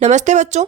नमस्ते बच्चों।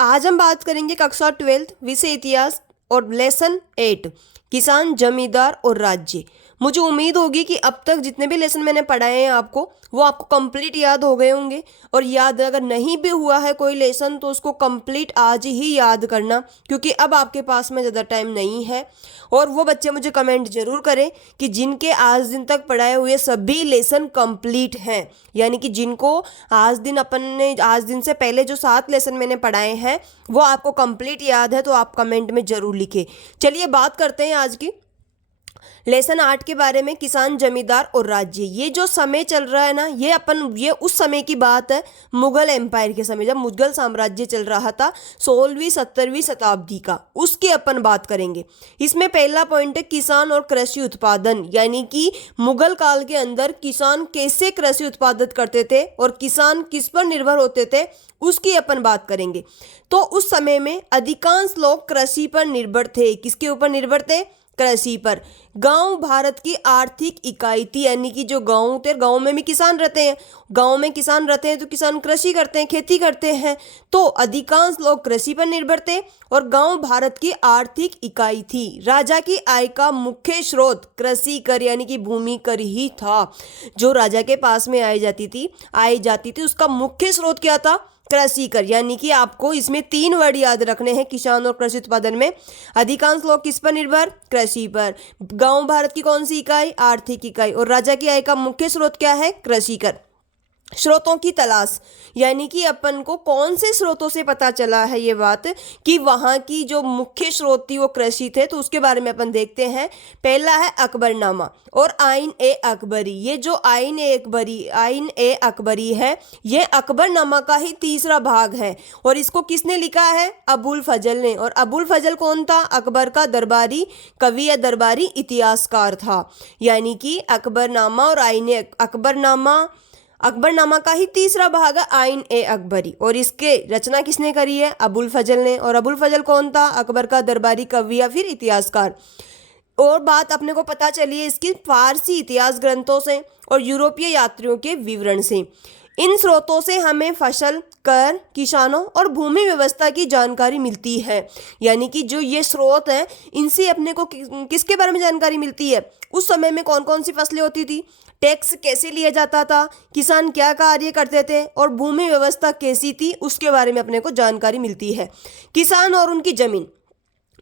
आज हम बात करेंगे कक्षा 12 विषय इतिहास और लेसन 8 किसान, जमींदार और राज्य। मुझे उम्मीद होगी कि अब तक जितने भी लेसन मैंने पढ़ाए हैं आपको वो आपको कंप्लीट याद हो गए होंगे। और याद अगर नहीं भी हुआ है कोई लेसन तो उसको कंप्लीट आज ही याद करना, क्योंकि अब आपके पास में ज़्यादा टाइम नहीं है। और वो बच्चे मुझे कमेंट जरूर करें कि जिनके आज दिन तक पढ़ाए हुए सभी लेसन कंप्लीट हैं, यानी कि जिनको आज दिन से पहले जो 7 लेसन मैंने पढ़ाए हैं वो आपको कंप्लीट याद है, तो आप कमेंट में जरूर लिखें। चलिए बात करते हैं आज की लेसन 8 के बारे में, किसान, जमींदार और राज्य। ये जो समय चल रहा है ना, ये उस समय की बात है, मुगल एम्पायर के समय, जब मुगल साम्राज्य चल रहा था 16वीं 17वीं शताब्दी का, उसकी अपन बात करेंगे। इसमें पहला पॉइंट है किसान और कृषि उत्पादन, यानी कि मुगल काल के अंदर किसान कैसे कृषि उत्पादन करते थे और किसान किस पर निर्भर होते थे, उसकी अपन बात करेंगे। तो उस समय में अधिकांश लोग कृषि पर निर्भर थे। किसके ऊपर निर्भर थे? कृषि पर। गांव भारत की आर्थिक इकाई थी, यानी कि जो गांव थे, गांव में भी किसान रहते हैं, गांव में किसान रहते हैं तो किसान कृषि करते हैं, खेती करते हैं। तो अधिकांश लोग कृषि पर निर्भर थे और गांव भारत की आर्थिक इकाई थी। राजा की आय का मुख्य स्रोत कृषि कर यानी कि भूमि कर ही था। जो राजा के पास में आई जाती थी उसका मुख्य स्रोत क्या था? कृषि कर। यानी कि आपको इसमें 3 वर्ड याद रखने हैं किसान और कृषि उत्पादन में। अधिकांश लोग किस पर निर्भर? कृषि पर। गांव भारत की कौन सी इकाई? आर्थिक इकाई। और राजा की आय का मुख्य स्रोत क्या है? कृषि कर। स्रोतों की तलाश, यानी कि अपन को कौन से स्रोतों से पता चला है ये बात कि वहाँ की जो मुख्य स्रोत थी वो कृषि थे, तो उसके बारे में अपन देखते हैं। पहला है अकबरनामा और आइन ए अकबरी। ये जो आइन ए अकबरी है, ये अकबरनामा का ही तीसरा भाग है। और इसको किसने लिखा है? अबुल फजल ने। और अबुल फजल कौन था? अकबर का दरबारी कवि या दरबारी इतिहासकार था। यानी कि अकबरनामा और आइन ए अकबरनामा का ही तीसरा भाग है आइन ए अकबरी। और इसके रचना किसने करी है? अबुल फजल ने। और अबुल फजल कौन था? अकबर का दरबारी कवि या फिर इतिहासकार। और बात अपने को पता चली है इसकी फारसी इतिहास ग्रंथों से और यूरोपीय यात्रियों के विवरण से। इन स्रोतों से हमें फसल, कर, किसानों और भूमि व्यवस्था की जानकारी मिलती है। यानी कि जो ये स्रोत हैं, इनसे अपने को किसके बारे में जानकारी मिलती है? उस समय में कौन कौन सी फसलें होती थी, टैक्स कैसे लिया जाता था, किसान क्या कार्य करते थे और भूमि व्यवस्था कैसी थी, उसके बारे में अपने को जानकारी मिलती है। किसान और उनकी जमीन।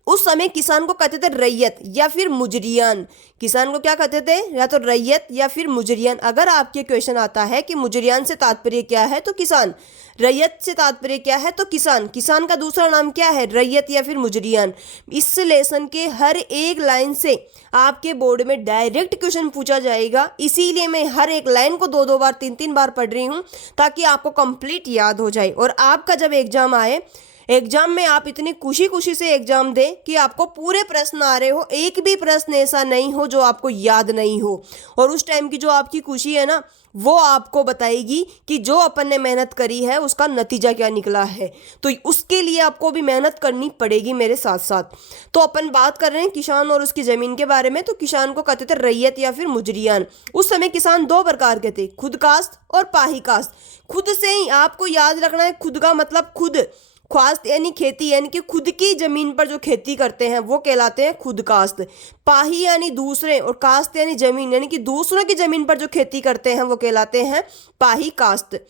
उस समय किसान को कहते थे रैयत या फिर मुजरियान। किसान को क्या कहते थे? या तो रैयत या फिर मुजरियान। अगर आपके क्वेश्चन आता है कि मुजरियान से तात्पर्य क्या है तो किसान, रैयत से तात्पर्य क्या है तो किसान, किसान का दूसरा नाम क्या है? रैयत या फिर मुजरियान। इस लेसन के हर एक लाइन से आपके बोर्ड में डायरेक्ट क्वेश्चन पूछा जाएगा, इसीलिए मैं हर एक लाइन को 2-2 बार 3-3 बार पढ़ रही हूँ ताकि आपको कंप्लीट याद हो जाए। और आपका जब एग्जाम आए, एग्जाम में आप इतनी खुशी से एग्जाम दें कि आपको पूरे प्रश्न आ रहे हो, एक भी प्रश्न ऐसा नहीं हो जो आपको याद नहीं हो। और उस टाइम की जो आपकी खुशी है ना, वो आपको बताएगी कि जो अपन ने मेहनत करी है उसका नतीजा क्या निकला है। तो उसके लिए आपको भी मेहनत करनी पड़ेगी मेरे साथ साथ। तो अपन बात कर रहे हैं किसान और उसकी जमीन के बारे में। तो किसान को कहते थे रैयत या फिर मुजरियान। उस समय किसान 2 प्रकार के थे, खुद काश्त और पाही काश्त। खुद से ही आपको याद रखना है, खुद का मतलब खुद, काश्त यानी खेती, यानी कि खुद की जमीन पर जो खेती करते हैं वो कहलाते हैं खुद काश्त। पाही यानी दूसरे, और काश्त यानी जमीन, यानी कि दूसरों की जमीन पर जो खेती करते हैं वो कहलाते हैं पाही काश्त।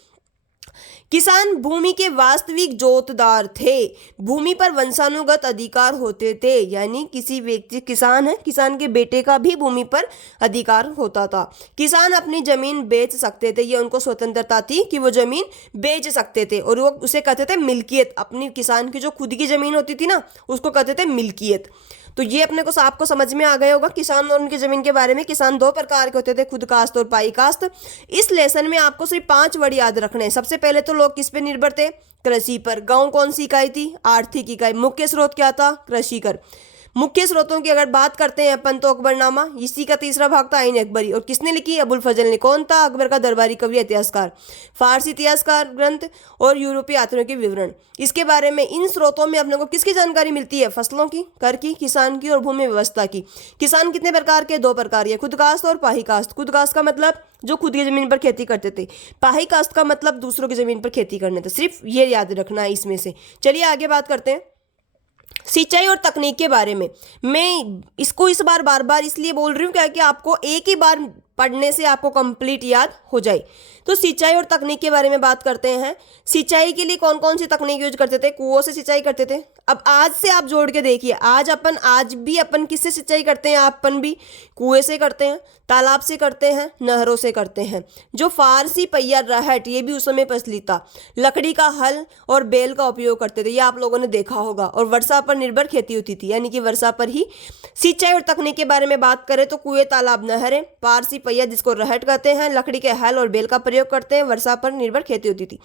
किसान भूमि के वास्तविक जोतदार थे। भूमि पर वंशानुगत अधिकार होते थे, यानी किसी व्यक्ति, किसान है, किसान के बेटे का भी भूमि पर अधिकार होता था। किसान अपनी जमीन बेच सकते थे, ये उनको स्वतंत्रता थी कि वो जमीन बेच सकते थे। और वो उसे कहते थे मिल्कियत। अपनी किसान की जो खुद की जमीन होती थी ना, उसको कहते थे मिल्कियत। तो ये अपने को आपको समझ में आ गया होगा किसान और उनकी जमीन के बारे में। किसान 2 प्रकार के होते थे, खुद काश्त और पाई काश्त। इस लेसन में आपको सिर्फ 5 वर्ड याद रखने हैं। सबसे पहले तो लोग किस पे निर्भर थे? कृषि पर। गांव कौन सी इकाई थी? आर्थिक इकाई। मुख्य स्रोत क्या था? कृषि कर। मुख्य स्रोतों की अगर बात करते हैं अपन तो अकबरनामा, इसी का तीसरा भाग था आइन अकबरी। और किसने लिखी? अबुल फजल ने। कौन था? अकबर का दरबारी कवि इतिहासकार। फारसी इतिहासकार ग्रंथ और यूरोपीय यात्रियों के विवरण। इसके बारे में इन स्रोतों में अपने को किसकी जानकारी मिलती है? फसलों की, कर की, किसान की और भूमि व्यवस्था की। किसान कितने प्रकार के? 2 प्रकार के, खुद काश्त और पाही काश्त। खुद काश्त का मतलब जो खुद की जमीन पर खेती करते थे, पाही काश्त का मतलब दूसरों की जमीन पर खेती करने थे। सिर्फ ये याद रखना है इसमें से। चलिए आगे बात करते हैं सिंचाई और तकनीक के बारे में। मैं इसको इस बार बार बार इसलिए बोल रही हूँ क्या कि आपको एक ही बार पढ़ने से आपको कंप्लीट याद हो जाए। तो सिंचाई और तकनीक के बारे में बात करते हैं। सिंचाई के लिए कौन कौन सी तकनीक यूज करते थे? कुओं से सिंचाई करते थे। अब आज से आप जोड़ के देखिए, आज भी अपन किससे सिंचाई करते हैं? अपन भी कुएं से करते हैं, तालाब से करते हैं, नहरों से करते हैं। जो फारसी पहिया रहट, ये भी उस समय प्रचलित था। लकड़ी का हल और बैल का उपयोग करते थे, ये आप लोगों ने देखा होगा। और वर्षा पर निर्भर खेती होती थी, यानी कि वर्षा पर ही। सिंचाई और तकनीक के बारे में बात करें तो कुएं, तालाब, नहरें, फारसी पहिया जिसको रहट कहते हैं, लकड़ी के हल और बैल का प्रयोग करते हैं। वर्षा पर निर्भर खेती होती थी।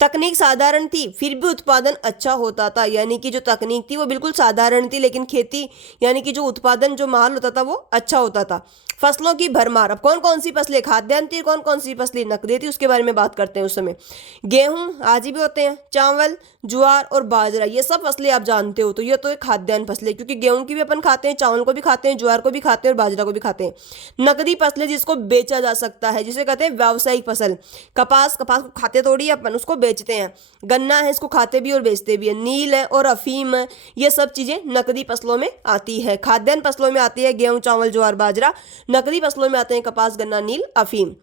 तकनीक साधारण थी, फिर भी उत्पादन अच्छा होता था। यानी कि जो तकनीक थी वो बिल्कुल साधारण थी, लेकिन खेती यानी कि जो उत्पादन, जो माल होता था वो अच्छा होता था। फसलों की भरमार। अब कौन कौन सी फसलें खाद्यान्न थी, कौन कौन सी फसलें नकदी थी, उसके बारे में बात करते हैं। उस समय गेहूं आज भी होते हैं, चावल, ज्वार और बाजरा, ये सब फसलें आप जानते हो। तो ये तो एक खाद्यान्न फसलें, क्योंकि गेहूं की भी अपन खाते हैं, चावल को भी खाते हैं, ज्वार को भी खाते हैं और बाजरा को भी खाते हैं। नकदी फसलें जिसको बेचा जा सकता है, जिसे कहते हैं व्यावसायिक फसल। कपास को खाते थोड़ी अपन, उसको बेचते हैं। गन्ना है, इसको खाते भी और बेचते भी है। नील है और अफीम है, ये सब चीजें नकदी फसलों में आती है। खाद्यान्न फसलों में आती है गेहूं, चावल, ज्वार, बाजरा। नकदी फसलों में आते हैं कपास, गन्ना, नील, अफीम।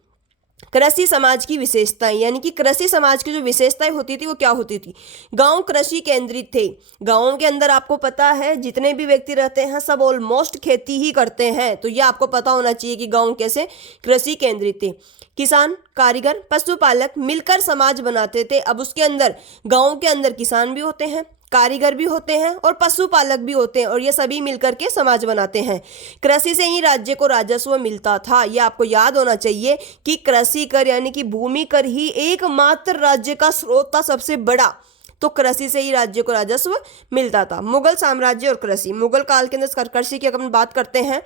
कृषि समाज की विशेषताएं, यानी कि कृषि समाज की जो विशेषताएं होती थी वो क्या होती थी? गांव कृषि केंद्रित थे। गांवों के अंदर आपको पता है जितने भी व्यक्ति रहते हैं सब ऑलमोस्ट खेती ही करते हैं। तो ये आपको पता होना चाहिए कि गांव कैसे कृषि केंद्रित थे। किसान, कारीगर, पशुपालक मिलकर समाज बनाते थे। अब उसके अंदर गांव के अंदर किसान भी होते हैं, कारीगर भी होते हैं और पशुपालक भी होते हैं, और ये सभी मिलकर के समाज बनाते हैं। कृषि से ही राज्य को राजस्व मिलता था। ये आपको याद होना चाहिए कि कृषि कर यानी कि भूमि कर ही एकमात्र राज्य का स्रोत था, सबसे बड़ा। तो कृषि से ही राज्य को राजस्व मिलता था। मुगल साम्राज्य और कृषि। मुगल काल के अंदर कृषि की अगर बात करते हैं,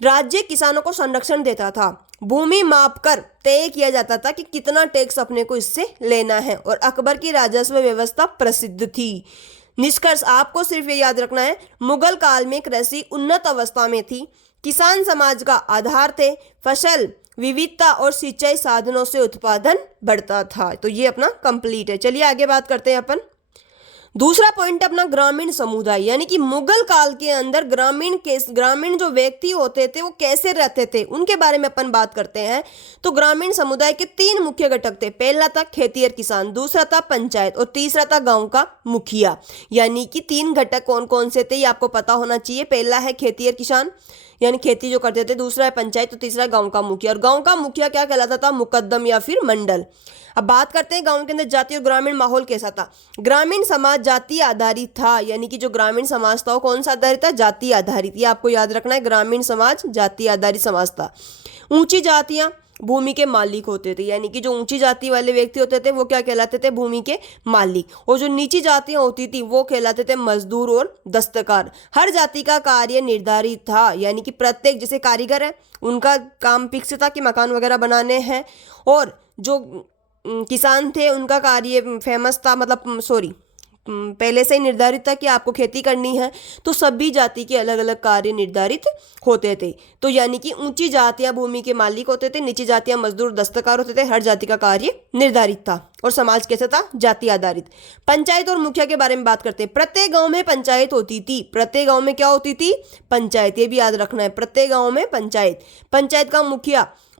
राज्य किसानों को संरक्षण देता था। भूमि माप कर तय किया जाता था कि कितना टैक्स अपने को इससे लेना है, और अकबर की राजस्व व्यवस्था प्रसिद्ध थी। निष्कर्ष आपको सिर्फ ये याद रखना है, मुगल काल में कृषि उन्नत अवस्था में थी। किसान समाज का आधार थे। फसल विविधता और सिंचाई साधनों से उत्पादन बढ़ता था। तो ये अपना कंप्लीट है। चलिए आगे बात करते हैं अपन। दूसरा पॉइंट अपना ग्रामीण समुदाय, यानी कि मुगल काल के अंदर ग्रामीण जो व्यक्ति होते थे वो कैसे रहते थे, उनके बारे में अपन बात करते हैं। तो ग्रामीण समुदाय के 3 मुख्य घटक थे। पहला था खेतिहर किसान, दूसरा था पंचायत और तीसरा था गांव का मुखिया। यानी कि 3 घटक कौन कौन से थे ये आपको पता होना चाहिए। पहला है खेतिहर किसान, यानी खेती जो करते थे, दूसरा है पंचायत, तो तीसरा गांव का मुखिया। और गांव का मुखिया क्या कहलाता था? मुकद्दम या फिर मंडल। अब बात करते हैं गांव के अंदर जाति और ग्रामीण माहौल कैसा था। ग्रामीण समाज जाति आधारित था, यानी कि जो ग्रामीण समाज था वो कौन सा आधारित था? जाति आधारित। ये आपको याद रखना है, ग्रामीण समाज जाति आधारित समाज था। ऊंची जातियां भूमि के मालिक होते थे, यानी कि जो ऊंची जाति वाले व्यक्ति होते थे वो क्या कहलाते थे? भूमि के मालिक। और जो नीची जातियां होती थी वो कहलाते थे मजदूर और दस्तकार। हर जाति का कार्य निर्धारित था, यानी कि प्रत्येक, जैसे कारीगर है उनका काम फिक्स था कि मकान वगैरह बनाने हैं, और जो किसान थे उनका कार्य फेमस था, पहले से ही निर्धारित था कि आपको खेती करनी है। तो सभी जाति के अलग अलग कार्य निर्धारित होते थे। तो यानी कि ऊंची जातियां भूमि के मालिक होते थे, नीची जातियां मजदूर दस्तकार होते थे। हर जाति का कार्य निर्धारित था और समाज कैसा था? जाति आधारित। पंचायत और मुखिया के बारे में बात करते हैं। प्रत्येक गांव में पंचायत होती थी। प्रत्येक गांव में क्या होती थी? पंचायत। ये भी याद रखना है, प्रत्येक गांव में पंचायत। पंचायत का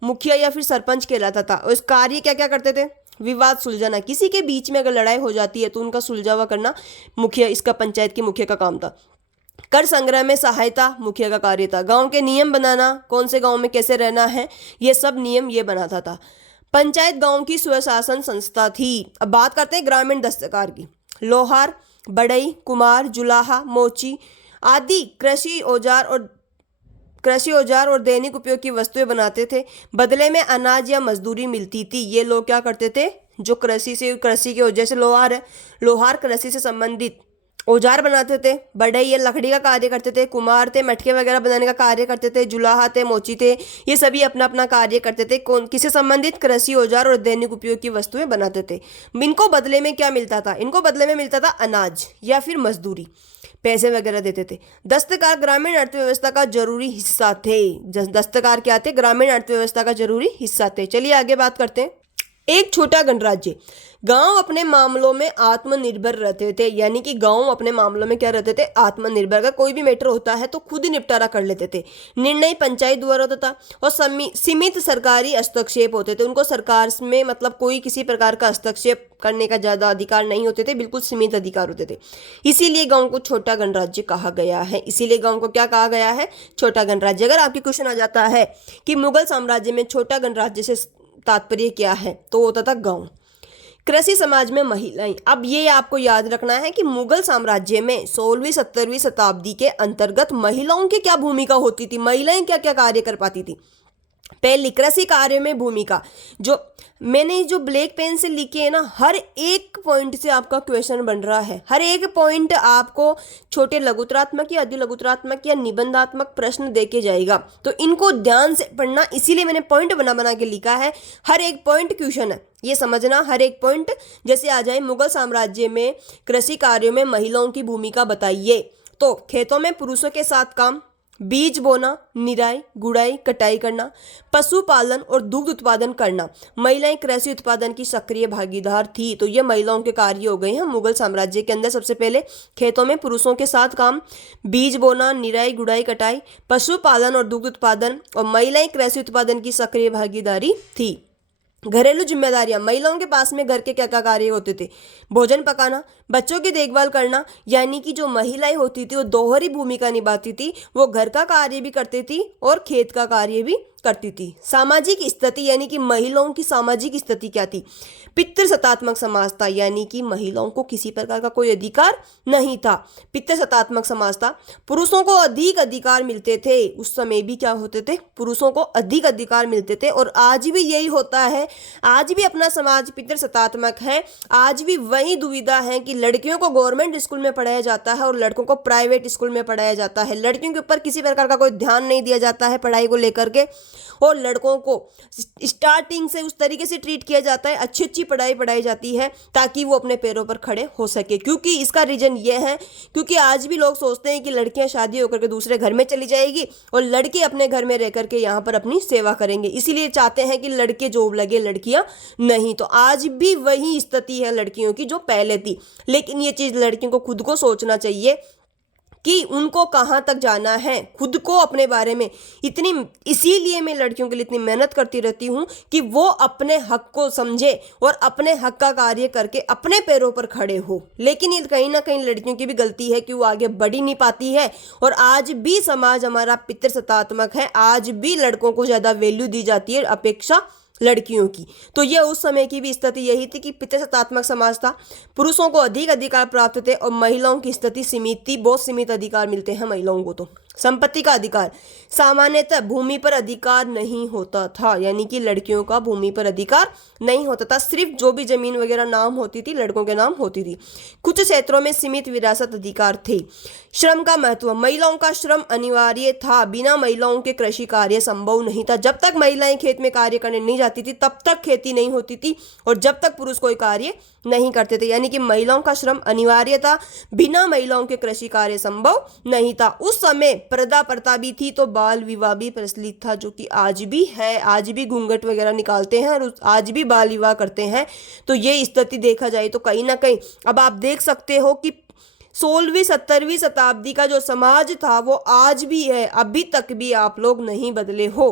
मुखिया या फिर सरपंच कहलाता था। और इस कार्य क्या क्या करते थे? विवाद सुलझाना, किसी के बीच में अगर लड़ाई हो जाती है तो उनका सुलझावा करना मुखिया, इसका पंचायत के मुखिया का काम था। कर संग्रह में सहायता मुखिया का कार्य था। गांव के नियम बनाना, कौन से गांव में कैसे रहना है, ये सब नियम ये बनाता था। पंचायत गांव की स्वशासन संस्था थी। अब बात करते हैं ग्रामीण दस्तकार की। लोहार, बढ़ई, कुम्हार, जुलाहा, मोची आदि कृषि औजार और दैनिक उपयोग की वस्तुएं बनाते थे। बदले में अनाज या मजदूरी मिलती थी। ये लोग क्या करते थे? जो कृषि की वजह से लोहार कृषि से संबंधित औजार बनाते थे, बढ़ई या लकड़ी का कार्य करते थे, कुम्हार थे, मटके वगैरह बनाने का कार्य करते थे, जुलाहा थे, मोची थे, ये सभी अपना अपना कार्य करते थे। कौन किससे संबंधित? कृषि औजार और दैनिक उपयोग की वस्तुएं बनाते थे। इनको बदले में क्या मिलता था? इनको बदले में मिलता था अनाज या फिर मजदूरी, पैसे वगैरह देते थे। दस्तकार ग्रामीण अर्थव्यवस्था का जरूरी हिस्सा थे। दस्तकार क्या थे? ग्रामीण अर्थव्यवस्था का जरूरी हिस्सा थे। चलिए आगे बात करते हैं। एक छोटा गणराज्य। गांव अपने मामलों में आत्मनिर्भर रहते थे, यानी कि गांव अपने मामलों में क्या रहते थे? आत्मनिर्भर। का कोई भी मैटर होता है तो खुद ही निपटारा कर लेते थे। निर्णय पंचायत द्वारा होता था और सीमित सरकारी हस्तक्षेप होते थे। उनको सरकार में मतलब कोई किसी प्रकार का हस्तक्षेप करने का ज्यादा अधिकार नहीं होते थे, बिल्कुल सीमित अधिकार होते थे। इसीलिए गांव को छोटा गणराज्य कहा गया है। इसीलिए गांव को क्या कहा गया है? छोटा गणराज्य। अगर आपके क्वेश्चन आ जाता है कि मुगल साम्राज्य में छोटा गणराज्य से तात्पर्य क्या है, तो होता था गांव। कृषि समाज में महिलाएं। अब ये आपको याद रखना है कि मुगल साम्राज्य में 16वीं 17वीं शताब्दी के अंतर्गत महिलाओं की क्या भूमिका होती थी, महिलाएं क्या क्या कार्य कर पाती थी। पहली, कृषि कार्य में भूमिका। जो मैंने जो ब्लैक पेन से लिखे है ना, हर एक पॉइंट से आपका क्वेश्चन बन रहा है। हर एक पॉइंट आपको छोटे लघुतरात्मक या अधिलघुतरात्मक या निबंधात्मक प्रश्न देके जाएगा, तो इनको ध्यान से पढ़ना। इसीलिए मैंने पॉइंट बना बना के लिखा है। हर एक पॉइंट क्वेश्चन है, ये समझना। हर एक पॉइंट जैसे आ जाए, मुगल साम्राज्य में कृषि कार्यों में महिलाओं की भूमिका बताइए, तो खेतों में पुरुषों के साथ काम, बीज बोना, निराई, गुड़ाई, कटाई करना, पशुपालन और दुग्ध उत्पादन करना। महिलाएं कृषि उत्पादन की सक्रिय भागीदार थी। तो ये महिलाओं के कार्य हो गए हैं मुगल साम्राज्य के अंदर। सबसे पहले खेतों में पुरुषों के साथ काम, बीज बोना, निराई, गुड़ाई, कटाई, पशुपालन और दुग्ध उत्पादन, और महिलाएं कृषि उत्पादन की सक्रिय भागीदारी थी। घरेलू जिम्मेदारियां। महिलाओं के पास में घर के क्या क्या कार्य होते थे? भोजन पकाना, बच्चों की देखभाल करना, यानी कि जो महिलाएं होती थी वो दोहरी भूमिका निभाती थी। वो घर का कार्य भी करती थी और खेत का कार्य भी करती थी। सामाजिक स्थिति, यानी कि महिलाओं की सामाजिक स्थिति क्या थी? पितृसत्तात्मक समाज था, यानी कि महिलाओं को किसी प्रकार का कोई अधिकार नहीं था। पितृसत्तात्मक समाज था। पुरुषों को अधिक अधिकार मिलते थे। उस समय भी क्या होते थे? पुरुषों को अधिक अधिकार मिलते थे। और आज भी यही होता है। आज भी अपना समाज पितृसत्तात्मक है। आज भी वही दुविधा है कि लड़कियों को गवर्नमेंट स्कूल में पढ़ाया जाता है और लड़कों को प्राइवेट स्कूल में पढ़ाया जाता है। लड़कियों के ऊपर किसी प्रकार का कोई ध्यान नहीं दिया जाता है पढ़ाई को लेकर के, और लड़कों को स्टार्टिंग से उस तरीके से ट्रीट किया जाता है, अच्छी अच्छी पढ़ाई पढ़ाई जाती है ताकि वो अपने पैरों पर खड़े हो सके। क्योंकि इसका रीजन ये है, क्योंकि आज भी लोग सोचते हैं कि लड़कियां शादी होकर के दूसरे घर में चली जाएगी और लड़के अपने घर में रह करके यहाँ पर अपनी सेवा करेंगे। इसीलिए चाहते हैं कि लड़के जॉब लगे, लड़कियां नहीं। तो आज भी वही स्थिति है लड़कियों की जो पहले थी। लेकिन ये चीज लड़कियों को खुद को सोचना चाहिए कि उनको कहाँ तक जाना है, खुद को अपने बारे में इतनी। इसीलिए मैं लड़कियों के लिए इतनी मेहनत करती रहती हूँ कि वो अपने हक को समझे और अपने हक का कार्य करके अपने पैरों पर खड़े हो। लेकिन ये कहीं ना कहीं लड़कियों की भी गलती है कि वो आगे बढ़ ही नहीं पाती है। और आज भी समाज हमारा पितृसत्तात्मक है। आज भी लड़कों को ज़्यादा वैल्यू दी जाती है अपेक्षा लड़कियों की। तो ये उस समय की भी स्थिति यही थी कि पितृसत्तात्मक समाज था। पुरुषों को अधिक अधिकार प्राप्त थे और महिलाओं की स्थिति सीमित थी। बहुत सीमित अधिकार मिलते हैं महिलाओं को। तो संपत्ति का अधिकार। सामान्यतः भूमि पर अधिकार नहीं होता था, यानी कि लड़कियों का भूमि पर अधिकार नहीं होता था। सिर्फ जो भी जमीन वगैरह नाम होती थी लड़कों के नाम होती थी। कुछ क्षेत्रों में सीमित विरासत अधिकार थे। श्रम का महत्व। महिलाओं का श्रम अनिवार्य था। बिना महिलाओं के कृषि कार्य संभव नहीं था। जब तक महिलाएं खेत में कार्य करने नहीं जाती थी तब तक खेती नहीं होती थी, और जब तक पुरुष कोई कार्य नहीं करते थे। यानी कि महिलाओं का श्रम अनिवार्य था। बिना महिलाओं के कृषि कार्य संभव नहीं था। उस समय प्रथा प्रथा भी थी, तो बाल विवाह भी प्रचलित था, जो कि आज भी है। आज भी घूंघट वगैरह निकालते हैं और आज भी बाल विवाह करते हैं। तो ये स्थिति देखा जाए तो कहीं ना कहीं अब आप देख सकते हो कि 16वीं 17वीं शताब्दी का जो समाज था वो आज भी है। अभी तक भी आप लोग नहीं बदले हो।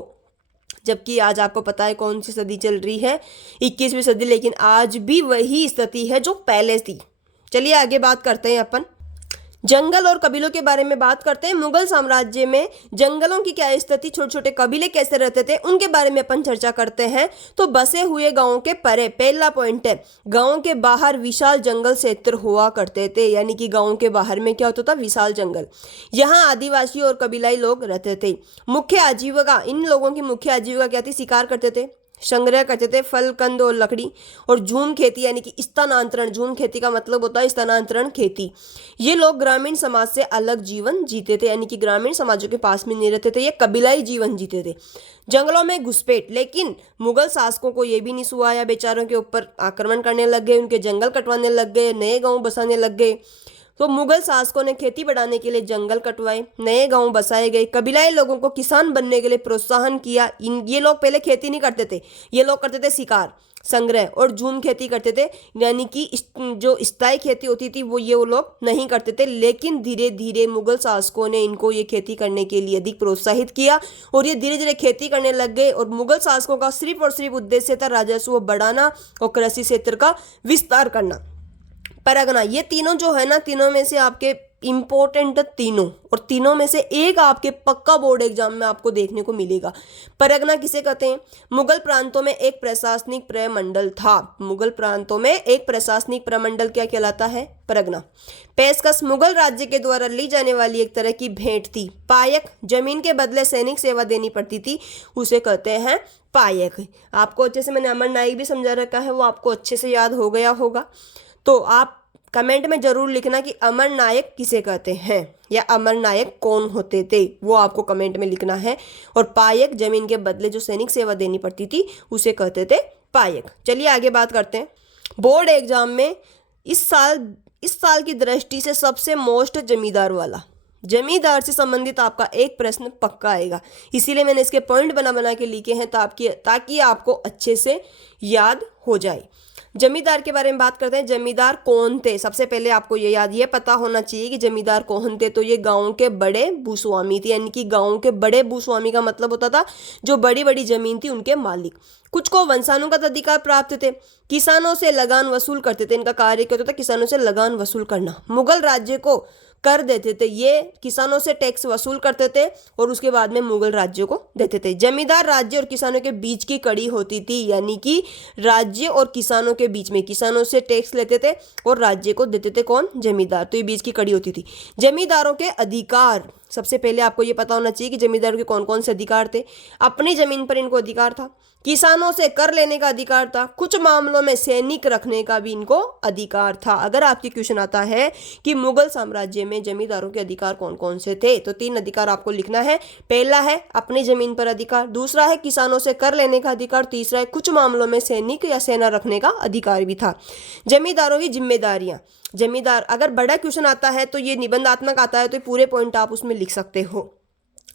जबकि आज आपको पता है कौन सी सदी चल रही है, 21वीं सदी, लेकिन आज भी वही स्थिति है जो पहले थी। चलिए आगे बात करते हैं अपन जंगल और कबीलों के बारे में बात करते हैं। मुगल साम्राज्य में जंगलों की क्या स्थिति, छोटे छोटे कबीले कैसे रहते थे, उनके बारे में अपन चर्चा करते हैं। तो बसे हुए गांवों के परे, पहला पॉइंट है, गांव के बाहर विशाल जंगल क्षेत्र हुआ करते थे। यानी कि गांव के बाहर में क्या होता था? विशाल जंगल। यहाँ आदिवासी और कबीलाई लोग रहते थे। मुख्य आजीविका, इन लोगों की मुख्य आजीविका क्या थी? शिकार करते थे, संग्रह करते थे फल कंद और लकड़ी। और झूम खेती यानी कि स्थानांतरण, झूम खेती का मतलब होता है स्थानांतरण खेती। ये लोग ग्रामीण समाज से अलग जीवन जीते थे, यानी कि ग्रामीण समाजों के पास में नहीं रहते थे, ये कबीलाई जीवन जीते थे। जंगलों में घुसपैठ, लेकिन मुगल शासकों को ये भी नहीं सुहाया, बेचारों के ऊपर आक्रमण करने लग गए, उनके जंगल कटवाने लग गए, नए गाँव बसाने लग गए। तो मुगल शासकों ने खेती बढ़ाने के लिए जंगल कटवाए, नए गांव बसाए गए, कबीलाई लोगों को किसान बनने के लिए प्रोत्साहन किया। ये लोग पहले खेती नहीं करते थे, ये लोग करते थे शिकार, संग्रह और झूम खेती करते थे, यानी कि जो स्थायी खेती होती थी वो लोग नहीं करते थे। लेकिन धीरे धीरे मुगल शासकों ने इनको ये खेती करने के लिए अधिक प्रोत्साहित किया और ये धीरे धीरे खेती करने लग गए। और मुगल शासकों का सिर्फ और सिर्फ उद्देश्य था राजस्व बढ़ाना और कृषि क्षेत्र का विस्तार करना। परगना, ये तीनों जो है ना, तीनों में से आपके इंपॉर्टेंट तीनों, और तीनों में से एक आपके पक्का बोर्ड एग्जाम में आपको देखने को मिलेगा। परगना किसे कहते हैं? मुगल प्रांतों में एक प्रशासनिक प्रमंडल था। मुगल प्रांतों में एक प्रशासनिक प्रमंडल क्या कहलाता है? परगना। पेशकश, मुगल राज्य के द्वारा ली जाने वाली एक तरह की भेंट थी। पायक, जमीन के बदले सैनिक सेवा देनी पड़ती थी, उसे कहते हैं पायक। आपको अच्छे से मैंने अमर नायक भी समझा रखा है, वो आपको अच्छे से याद हो गया होगा। तो आप कमेंट में जरूर लिखना कि अमर नायक किसे कहते हैं या अमर नायक कौन होते थे, वो आपको कमेंट में लिखना है। और पायक, जमीन के बदले जो सैनिक सेवा देनी पड़ती थी उसे कहते थे पायक। चलिए आगे बात करते हैं। बोर्ड एग्जाम में इस साल की दृष्टि से सबसे मोस्ट जमींदार वाला, जमींदार से संबंधित आपका एक प्रश्न पक्का आएगा, इसीलिए मैंने इसके पॉइंट बना बना के लिखे हैं ताकि आपको अच्छे से याद हो जाए। जमींदार के बारे में बात करते हैं। जमींदार कौन थे? सबसे पहले आपको ये पता होना चाहिए कि जमींदार कौन थे। तो ये गांव के बड़े भूस्वामी थे, यानी कि गांव के बड़े भूस्वामी का मतलब होता था जो बड़ी बड़ी जमीन थी उनके मालिक। कुछ को वंशानुगत अधिकार प्राप्त थे, किसानों से लगान वसूल करते थे। इनका कार्य क्या होता था? किसानों से लगान वसूल करना। मुगल राज्य को कर देते थे, ये किसानों से टैक्स वसूल करते थे और उसके बाद में मुगल राज्य को देते थे। जमींदार राज्य और किसानों के बीच की कड़ी होती थी, यानी कि राज्य और किसानों के बीच में, किसानों से टैक्स लेते थे और राज्य को देते थे कौन? जमींदार। तो ये बीच की कड़ी होती थी। जमींदारों के अधिकार, सबसे पहले आपको ये पता होना चाहिए कि जमींदारों के कौन कौन से अधिकार थे। अपनी जमीन पर इनको अधिकार था, किसानों से कर लेने का अधिकार था, कुछ मामलों में सैनिक रखने का भी इनको अधिकार था। अगर आपके क्वेश्चन आता है कि मुगल साम्राज्य में जमींदारों के अधिकार कौन कौन से थे, तो 3 अधिकार आपको लिखना है। पहला है अपनी जमीन पर अधिकार, दूसरा है किसानों से कर लेने का अधिकार, तीसरा है कुछ मामलों में सैनिक या सेना रखने का अधिकार भी था। जमींदारों की जिम्मेदारियां, जमींदार अगर बड़ा क्वेश्चन आता है तो ये निबंधात्मक आता है तो पूरे पॉइंट आप उसमें लिख सकते हो।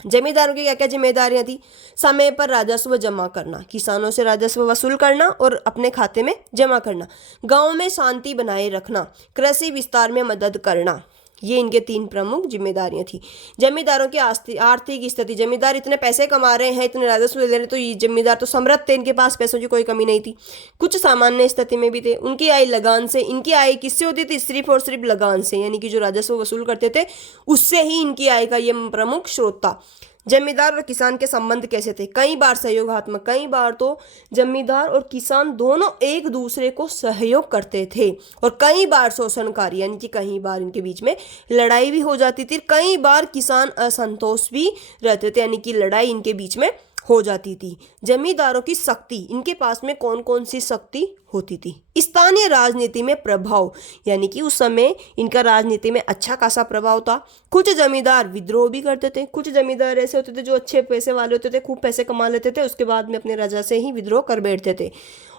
जमींदारों की क्या क्या जिम्मेदारियां थी? समय पर राजस्व जमा करना, किसानों से राजस्व वसूल करना और अपने खाते में जमा करना, गांव में शांति बनाए रखना, कृषि विस्तार में मदद करना। ये इनके 3 प्रमुख जिम्मेदारियां थी। जमींदारों की आर्थिक स्थिति, जमींदार इतने पैसे कमा रहे हैं, इतने राजस्व ले रहे हैं, तो ये जमींदार तो समृद्ध थे, इनके पास पैसों की कोई कमी नहीं थी। कुछ सामान्य स्थिति में भी थे। उनकी आय लगान से, इनकी आय किससे होती थी? सिर्फ और सिर्फ लगान से, यानी कि जो राजस्व वसूल करते थे उससे ही इनकी आय का ये प्रमुख स्रोत था। जमींदार और किसान के संबंध कैसे थे? कई बार सहयोगात्मक, कई बार तो जमींदार और किसान दोनों एक दूसरे को सहयोग करते थे, और कई बार शोषणकारी, यानी कि कई बार इनके बीच में लड़ाई भी हो जाती थी। कई बार किसान असंतोष भी रहते थे, यानी कि लड़ाई इनके बीच में हो जाती थी। जमींदारों की शक्ति, इनके पास में कौन कौन सी शक्ति होती थी? स्थानीय राजनीति में प्रभाव, यानी कि उस समय इनका राजनीति में अच्छा खासा प्रभाव था। कुछ जमींदार विद्रोह भी करते थे, कुछ जमींदार ऐसे होते थे जो अच्छे पैसे वाले होते थे, खूब पैसे कमा लेते थे, उसके बाद में अपने राजा से ही विद्रोह कर बैठते थे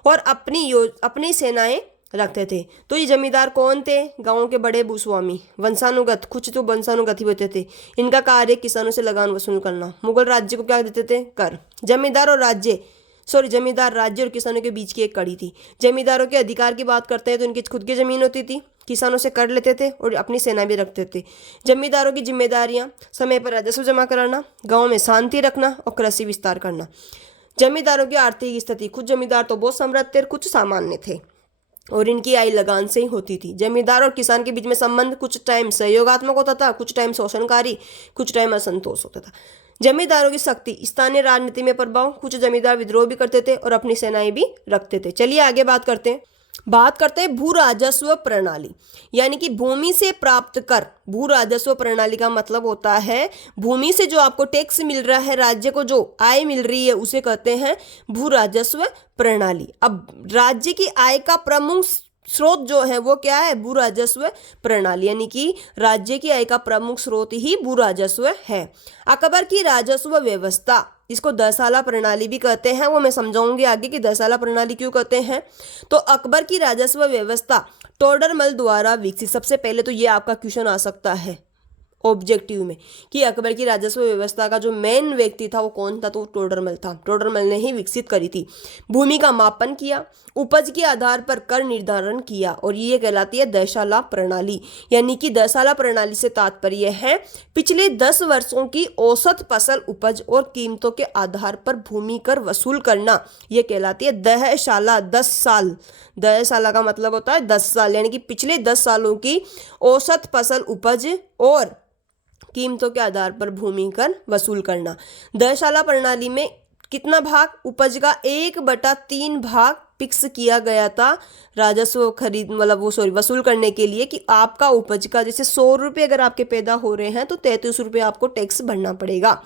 और अपनी सेनाएं रखते थे। तो ये जमींदार कौन थे? गांव के बड़े भूस्वामी, वंशानुगत, कुछ तो वंशानुगत ही होते थे। इनका कार्य किसानों से लगान वसूल करना। मुगल राज्य को क्या देते थे? कर। जमींदार राज्य और किसानों के बीच की एक कड़ी थी। जमींदारों के अधिकार की बात करते हैं तो इनकी खुद की जमीन होती थी, किसानों से कर लेते थे और अपनी सेना भी रखते थे। जमींदारों की जिम्मेदारियां, समय पर राजस्व जमा कराना, गाँव में शांति रखना और कृषि विस्तार करना। जमींदारों की आर्थिक स्थिति, कुछ जमींदार तो बहुत समृद्ध थे, कुछ सामान्य थे और इनकी आय लगान से ही होती थी। जमींदार और किसान के बीच में संबंध कुछ टाइम सहयोगात्मक होता था, कुछ टाइम शोषणकारी, कुछ टाइम असंतोष होता था। जमींदारों की शक्ति, स्थानीय राजनीति में प्रभाव, कुछ जमींदार विद्रोह भी करते थे और अपनी सेनाएं भी रखते थे। चलिए आगे बात करते हैं। बात करते हैं भू राजस्व प्रणाली, यानी कि भूमि से प्राप्त कर। भू राजस्व प्रणाली का मतलब होता है भूमि से जो आपको टैक्स मिल रहा है, राज्य को जो आय मिल रही है, उसे कहते हैं भू राजस्व प्रणाली। अब राज्य की आय का प्रमुख स्रोत जो है वो क्या है? भू राजस्व प्रणाली, यानी कि राज्य की आय का प्रमुख स्रोत ही भू राजस्व है। अकबर की राजस्व व्यवस्था, इसको दसाला प्रणाली भी कहते हैं, वो मैं समझाऊंगी आगे कि दसाला प्रणाली क्यों कहते हैं। तो अकबर की राजस्व व्यवस्था टोडरमल द्वारा विकसित। सबसे पहले तो ये आपका क्वेश्चन आ सकता है ऑब्जेक्टिव में कि अकबर की राजस्व व्यवस्था का जो मेन व्यक्ति था वो कौन था? तो टोडरमल था। टोडरमल ने ही विकसित करी थी। भूमि का मापन किया, उपज के आधार पर कर निर्धारण किया, और ये कहलाती है दसाला प्रणाली। यानी कि दसाला प्रणाली से तात्पर्य है पिछले 10 वर्षों की औसत फसल उपज और कीमतों के आधार पर भूमि कर वसूल करना। ये कहलाती है दहशाला। 10 साल, दहशाला का मतलब होता है 10 साल, यानी कि पिछले 10 सालों की औसत फसल उपज और कीमतों के आधार पर भूमि कर वसूल करना। दहशाला प्रणाली में कितना भाग? उपज का 1/3 भाग फिक्स किया गया था राजस्व खरीद मतलब वसूल करने के लिए, कि आपका उपज का जैसे 100 रुपये अगर आपके पैदा हो रहे हैं तो 33 रुपये आपको टैक्स भरना पड़ेगा।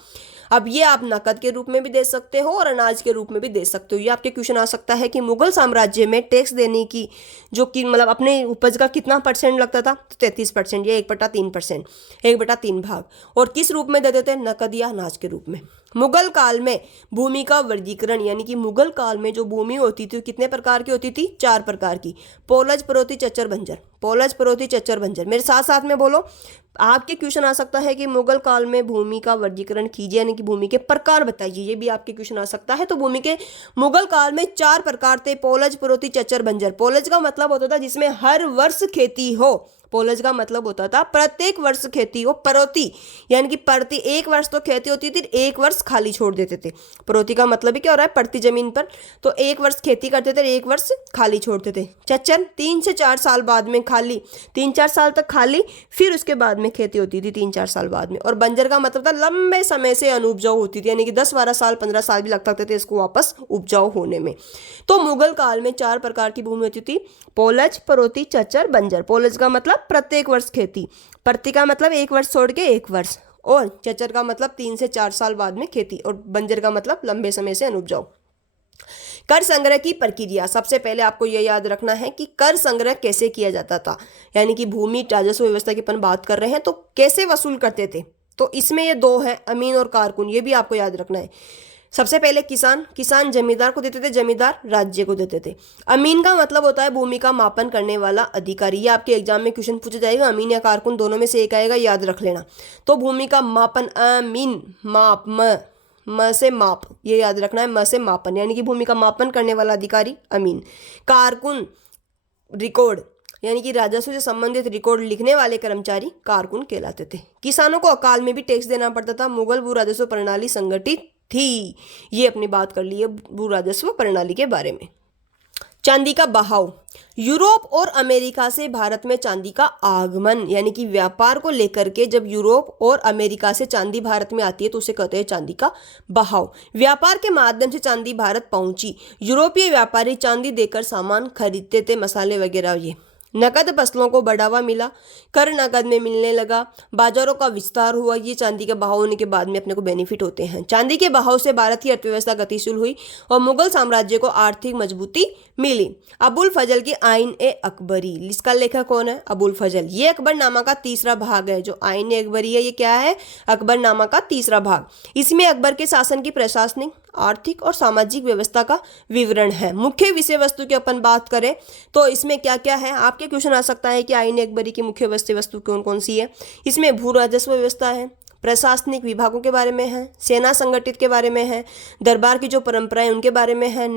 अब ये आप नकद के रूप में भी दे सकते हो और अनाज के रूप में भी दे सकते हो। ये आपके क्वेश्चन आ सकता है कि मुगल साम्राज्य में टैक्स देने की जो कि मतलब अपने उपज का कितना परसेंट लगता था? तो 33%, या 1/3%, 1/3 भाग। और किस रूप में देते थे? नकद या अनाज के रूप में। मुगल काल में भूमि का वर्गीकरण, यानी कि मुगल काल में जो भूमि होती थी कितने प्रकार की होती थी? 4 प्रकार की। पोलज, परोती, चच्चर, बंजर। पोलज, परोती, चच्चर, बंजर। मेरे साथ साथ में बोलो। आपके क्वेश्चन आ सकता है कि मुगल काल में भूमि का वर्गीकरण कीजिए, यानी कि भूमि के प्रकार बताइए। ये भी आपके क्वेश्चन आ सकता है। तो भूमि के मुगल काल में 4 प्रकार थे: पोलज, परोती, चच्चर, बंजर। पोलज का मतलब होता था जिसमें हर वर्ष खेती हो। पोलज का मतलब होता था प्रत्येक वर्ष खेती हो। परोती यानी कि प्रति एक वर्ष तो खेती होती थी, एक वर्ष खाली छोड़ देते थे। परोती का मतलब ही क्या हो रहा है? पड़ती जमीन पर तो एक वर्ष खेती करते थे, एक वर्ष खाली छोड़ते थे। चच्चर 3 से 4 साल बाद में खाली, 3-4 साल तक खाली, फिर उसके बाद में खेती होती थी 3-4 साल बाद में। और बंजर का मतलब था लंबे समय से अनुपजाऊ होती थी, यानी कि 10-12 साल 15 साल भी लग सकते थे इसको वापस उपजाऊ होने में। तो मुगल काल में 4 प्रकार की भूमि होती थी: पोलज, परोती, चच्चर, बंजर। पोलज का मतलब प्रत्येक वर्ष खेती, प्रति का मतलब एक वर्ष छोड़ के एक वर्ष, और चच्चर का मतलब 3 से 4 साल बाद में खेती, और बंजर का मतलब लंबे समय से अनुपजाऊ। कर संग्रह की प्रक्रिया, सबसे पहले आपको यह याद रखना है कि कर संग्रह कैसे किया जाता था, यानी कि भूमि राजस्व व्यवस्था की अपन बात कर रहे हैं तो कैसे वसूल करते थे। तो इसमें ये 2 है, अमीन और कारकुन, ये भी आपको याद रखना है। सबसे पहले किसान जमींदार को देते थे, जमींदार राज्य को देते थे। अमीन का मतलब होता है भूमि का मापन करने वाला अधिकारी। ये आपके एग्जाम में क्वेश्चन पूछा जाएगा, अमीन या कारकुन दोनों में से एक आएगा, याद रख लेना। तो भूमि का मापन, अमीन माप, म से माप, ये याद रखना है, म से मापन, यानी कि भूमि का मापन करने वाला अधिकारी अमीन। कारकुन रिकॉर्ड, यानी कि राजस्व से संबंधित रिकॉर्ड लिखने वाले कर्मचारी कारकुन कहलाते थे। किसानों को अकाल में भी टैक्स देना पड़ता था। मुगल भू राजस्व प्रणाली संगठित थी। ये अपनी बात कर ली है भू राजस्व प्रणाली के बारे में। चांदी का बहाव, यूरोप और अमेरिका से भारत में चांदी का आगमन, यानी कि व्यापार को लेकर के जब यूरोप और अमेरिका से चांदी भारत में आती है तो उसे कहते हैं चांदी का बहाव। व्यापार के माध्यम से चांदी भारत पहुंची। यूरोपीय व्यापारी चांदी देकर सामान खरीदते थे, मसाले वगैरह। ये नकद फसलों को बढ़ावा मिला, कर नकद में मिलने लगा, बाजारों का विस्तार हुआ। ये चांदी के बहाव होने के बाद में अपने को बेनिफिट होते हैं। चांदी के बहाव से भारत की अर्थव्यवस्था गतिशील हुई और मुगल साम्राज्य को आर्थिक मजबूती मिली। अबुल फजल की आइन ए अकबरी, इसका लेखक कौन है? अबुल फजल। ये अकबरनामा का तीसरा भाग है। जो आइन ए अकबरी है ये क्या है? अकबरनामा का तीसरा भाग। इसमें अकबर के शासन की प्रशासनिक, आर्थिक और सामाजिक व्यवस्था का विवरण है। मुख्य विषय वस्तु की अपन बात करें तो इसमें क्या क्या है? आपके क्वेश्चन आ सकता है कि आइन ए अकबरी की मुख्य विषय वस्तु कौन कौन सी है। इसमें भू राजस्व व्यवस्था है, प्रशासनिक विभागों के बारे में है, सेना संगठित के बारे में है, दरबार की जो परंपराएं उनके बारे में है,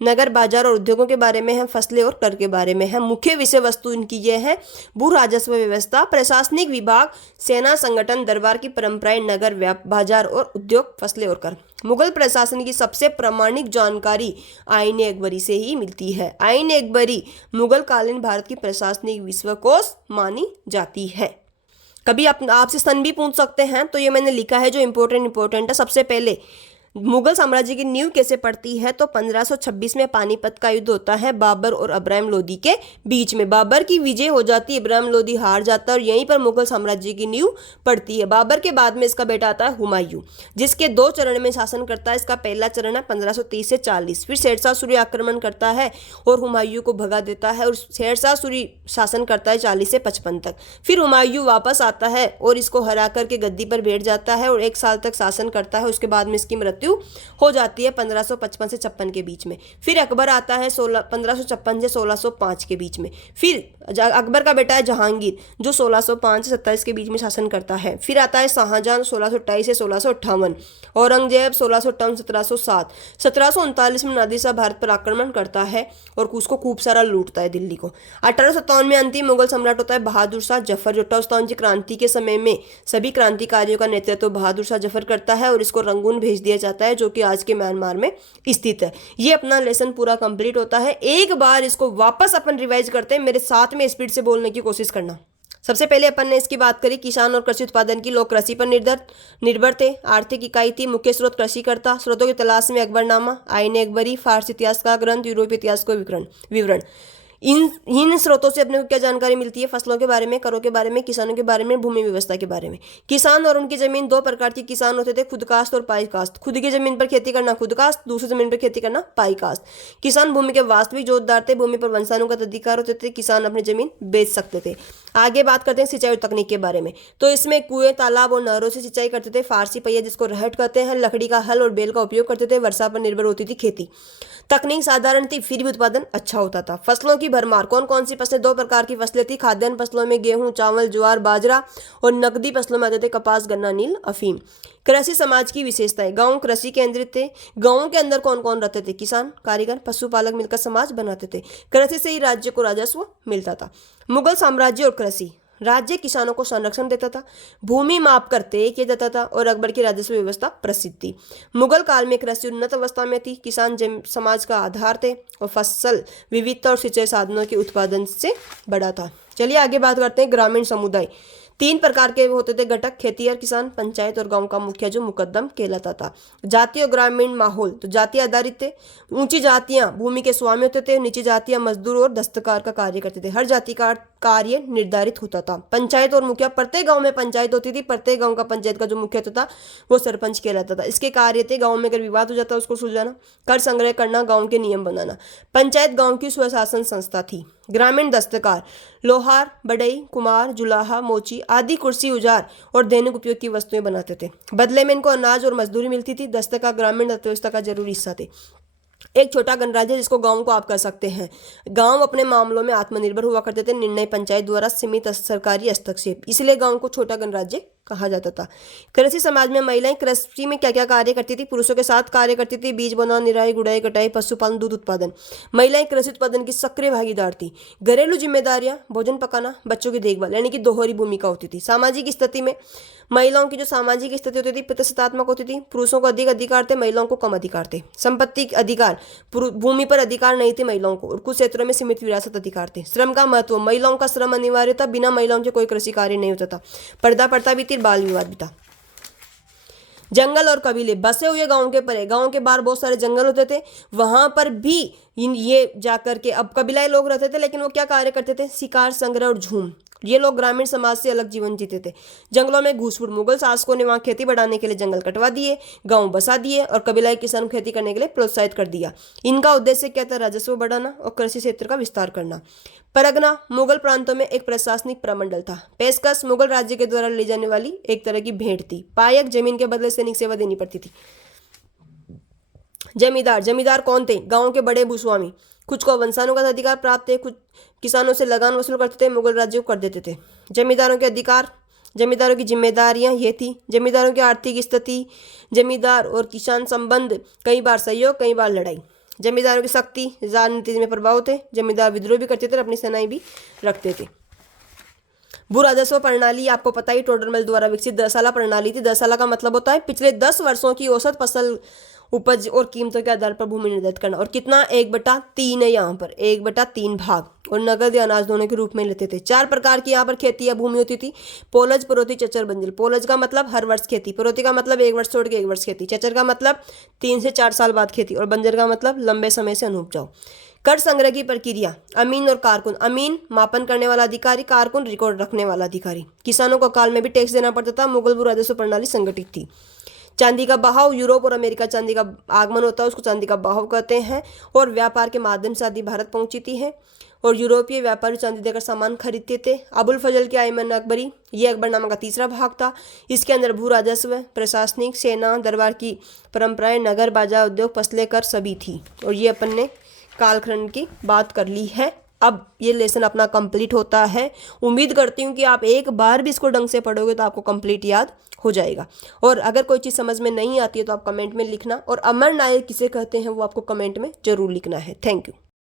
नगर बाजार और उद्योगों के बारे में है, फसलें और कर के बारे में है। मुख्य विषय वस्तु इनकी ये है: भू राजस्व व्यवस्था, प्रशासनिक विभाग, सेना संगठन, दरबार की परंपराएं, नगर बाजार और उद्योग, फसलें और कर। मुगल प्रशासन की सबसे प्रामाणिक जानकारी आइन ए अकबरी से ही मिलती है। आइन ए अकबरी मुगल कालीन भारत की प्रशासनिक विश्वकोश मानी जाती है। कभी आपसे सन भी पूछ सकते हैं, तो ये मैंने लिखा है जो इंपॉर्टेंट है। सबसे पहले मुगल साम्राज्य की नींव कैसे पड़ती है, तो 1526 में पानीपत का युद्ध होता है बाबर और इब्राहिम लोदी के बीच में। बाबर की विजय हो जाती है, इब्राहिम लोदी हार जाता है और यहीं पर मुगल साम्राज्य की नींव पड़ती है। बाबर के बाद में इसका बेटा आता है हुमायूं, जिसके 2 चरण में शासन करता है। इसका पहला चरण है 1530 से 40। फिर शेरशाह सूरी आक्रमण करता है और हुमायूं को भगा देता है और शेरशाह सूरी शासन करता है 40 से 55 तक। फिर हुमायूं वापस आता है और इसको हरा करके गद्दी पर बैठ जाता है और 1 साल तक शासन करता है। उसके बाद में इसकी मृत्यु हो जाती है 1555 से 56 के बीच में। फिर अकबर आता है 1556 से 1605 के बीच में। फिर अकबर का बेटा है जहांगीर, जो 1605 से 27 के बीच में शासन करता है। फिर आता है शाहजहां 1628 से 1658, औरंगजेब 1658 1707। 1739 में नादिर शाह भारत पर आक्रमण करता है और उसको खूब सारा लूटता है दिल्ली को। 1857 में अंतिम मुगल सम्राट होता है बहादुर शाह जफर। जुट्टा क्रांति के समय में सभी क्रांतिकारियों का नेतृत्व बहादुर शाह जफर करता है और इसको रंगून भेज दिया जाता है, जो कि आज के म्यांमार में स्थित है। ये अपना लेसन पूरा कंप्लीट होता है। एक बार इसको वापस अपन रिवाइज करते हैं, मेरे साथ में स्पीड से बोलने की कोशिश करना। सबसे पहले अपन ने इसकी बात करी किसान और कृषि उत्पादन की। लोग कृषि पर निर्भर थे। आर्थिक इकाई थी, मुख्य स्रोत कृषि करता। स्रोतों की तलाश में अकबरनामा, आईन अकबरी, फारसी इतिहास का ग्रंथ, यूरोपीय इतिहास को विवरण। इन स्रोतों से अपने को क्या जानकारी मिलती है? फसलों के बारे में, करों के बारे में, किसानों के बारे में, भूमि व्यवस्था के बारे में। किसान और उनकी जमीन 2 प्रकार के किसान होते थे, खुदकास्ट और पाईकास्ट। खुद की जमीन पर खेती करना खुदकास्ट, दूसरी जमीन पर खेती करना पाईकास्ट। किसान भूमि के वास्तविक जोतदार थे, भूमि पर वंशानुगत अधिकार होते थे, किसान अपनी जमीन बेच सकते थे। आगे बात करते हैं सिंचाई और तकनीक के बारे में। तो इसमें कुएं, तालाब और नहरों से सिंचाई करते थे। फारसी पहिया जिसको रहट कहते हैं, लकड़ी का हल और बैल का उपयोग करते थे। वर्षा पर निर्भर होती थी खेती। तकनीक साधारण थी, फिर भी उत्पादन अच्छा होता था। फसलों की भरमार। कौन कौन सी फसलें? 2 प्रकार की फसलें थी। खाद्यान्न फसलों में गेहूं, चावल, ज्वार, बाजरा, और नकदी फसलों में आते थे कपास, गन्ना, नील, अफीम। कृषि समाज की विशेषताएं। गांव कृषि केंद्रित थे। गांवों के अंदर कौन कौन रहते थे? किसान, कारीगर, पशुपालक मिलकर समाज बनाते थे। कृषि से ही राज्य को राजस्व मिलता था। मुगल साम्राज्य और कृषि। राज्य किसानों को संरक्षण देता था, भूमि माप कर तय किया जाता था और अकबर की राजस्व व्यवस्था प्रसिद्ध थी। मुगल काल में कृषि उन्नत अवस्था में थी। किसान समाज का आधार थे और फसल विविधता और सिंचाई साधनों के उत्पादन से बड़ा था। चलिए आगे बात करते हैं ग्रामीण समुदाय। 3 प्रकार के होते थे घटक, खेतिहर किसान, पंचायत और गांव का मुखिया जो मुकद्दम कहलाता था। जातीय और ग्रामीण माहौल। तो जाति आधारित थे। ऊंची जातियां भूमि के स्वामी होते थे, नीची जातियां मजदूर और दस्तकार का कार्य करते थे। हर जाति का कार्य निर्धारित होता था। पंचायत और मुखिया। प्रत्येक गांव में पंचायत होती थी। प्रत्येक गांव का पंचायत का जो मुखिया होता था वो सरपंच कहलाता था। इसके कार्य थे गाँव में अगर विवाद हो जाता उसको सुलझाना, कर संग्रह करना, गाँव के नियम बनाना। पंचायत गाँव की स्वशासन संस्था थी। ग्रामीण दस्तकार। लोहार, बढ़ई, कुम्हार, जुलाहा, मोची आदि कुर्सी, औजार और दैनिक उपयोग की वस्तुएं बनाते थे। बदले में इनको अनाज और मजदूरी मिलती थी। दस्तकार ग्रामीण अर्थव्यवस्था का जरूरी हिस्सा थे। एक छोटा गणराज्य जिसको गांव को आप कर सकते हैं। गांव अपने मामलों में आत्मनिर्भर हुआ करते थे। निर्णय पंचायत द्वारा सीमित सरकारी हस्तक्षेप, इसलिए गांव को छोटा गणराज्य कहा जाता था। कृषि समाज में महिलाएं कृषि में क्या क्या कार्य करती थी? पुरुषों के साथ कार्य करती थी। बीज बोना, निराई, गुड़ाई, कटाई, पशुपालन, दूध उत्पादन। महिलाएं कृषि उत्पादन की सक्रिय भागीदार थी। घरेलू जिम्मेदारियां, भोजन पकाना, बच्चों की देखभाल, यानी कि दोहरी भूमिका होती थी। सामाजिक स्थिति में महिलाओं की जो सामाजिक स्थिति होती थी प्रतिष्ठात्मक होती थी। पुरुषों को अधिक अधिकार थे, महिलाओं को कम अधिकार थे। संपत्ति अधिकार। भूमि पर अधिकार नहीं थे महिलाओं को और कुछ क्षेत्रों में सीमित विरासत अधिकार थे। श्रम का महत्व। महिलाओं का श्रम अनिवार्य था, बिना महिलाओं के कोई कृषि कार्य नहीं होता था। पर्दा प्रथा भी थी, बाल विवाद भी था। जंगल और कबीले। बसे हुए गांव के परे, गांव के बाहर बहुत सारे जंगल होते थे, वहां पर भी ये जाकर के अब कबीलाई लोग रहते थे, लेकिन वो क्या कार्य करते थे? शिकार, संग्रह और झूम। ये लोग ग्रामीण समाज से अलग जीवन जीते थे। जंगलों में घूसपुर। मुगल शासकों ने वहां खेती बढ़ाने के लिए जंगल कटवा दिए, गांव बसा दिए और कबीलाई किसान खेती करने के लिए प्रोत्साहित कर दिया। इनका उद्देश्य क्या था? राजस्व बढ़ाना और कृषि क्षेत्र का विस्तार करना। परगना। मुगल प्रांतों में एक प्रशासनिक प्रमंडल था। पेशकश। मुगल राज्य के द्वारा ली जाने वाली एक तरह की भेंट थी। पायक। जमीन के बदले सैनिक सेवा देनी पड़ती थी। जमींदार। जमींदार कौन थे? गांव के बड़े भूस्वामी। कुछ को वंशानुगत अधिकार प्राप्त थे, कुछ किसानों से लगान वसूल करते थे, मुगल राज्य को कर देते थे। जमींदारों के अधिकार, जमींदारों की जिम्मेदारियां ये थी। जमींदारों की आर्थिक स्थिति। जमींदार और किसान संबंध, कई बार सहयोग, कई बार लड़ाई। जमींदारों की शक्ति, राजनीति में प्रभाव थे। जमींदार विद्रोह भी करते थे, अपनी सेनाएं भी रखते थे। भू राजस्व प्रणाली आपको पता ही टोडरमल द्वारा विकसित 10 साला प्रणाली थी। 10 साला का मतलब होता है पिछले 10 वर्षों की औसत फसल उपज और कीमतों के आधार पर भूमि निर्धारित करना। और कितना 1/3 है यहाँ पर, 1/3 भाग, और नगद या अनाज दोनों के रूप में लेते थे। 4 प्रकार की यहाँ पर खेती या भूमि होती थी, पोलज, परोती, चचर, बंजर। पोलज का मतलब हर वर्ष खेती, परोती का मतलब 1 वर्ष छोड़ के 1 वर्ष खेती, चचर का मतलब 3 से 4 साल बाद खेती, और बंजर का मतलब लंबे समय से अनुपजाऊ। कर संग्रह की प्रक्रिया, अमीन और कारकुन। अमीन मापन करने वाला अधिकारी, कारकुन रिकॉर्ड रखने वाला अधिकारी। किसानों को काल में भी टैक्स देना पड़ता था। मुगल भू राजस्व प्रणाली संगठित थी। चांदी का बहाव, यूरोप और अमेरिका चांदी का आगमन होता है, उसको चांदी का बहाव कहते हैं। और व्यापार के माध्यम से आदि भारत पहुंची थी है, और यूरोपीय व्यापारी चांदी देकर सामान खरीदते थे। अबुल फजल की आयमन अकबरी, ये अकबरनामा का तीसरा भाग था। इसके अंदर भू राजस्व, प्रशासनिक, सेना, दरबार की परंपराएं, नगर, बाजार, उद्योग, फसलें, कर सभी थी। और ये अपन ने कालखंड की बात कर ली है। अब ये लेसन अपना कंप्लीट होता है। उम्मीद करती हूँ कि आप एक बार भी इसको ढंग से पढ़ोगे तो आपको कंप्लीट याद हो जाएगा। और अगर कोई चीज़ समझ में नहीं आती है तो आप कमेंट में लिखना, और अमर नायक किसे कहते हैं वो आपको कमेंट में जरूर लिखना है। Thank you.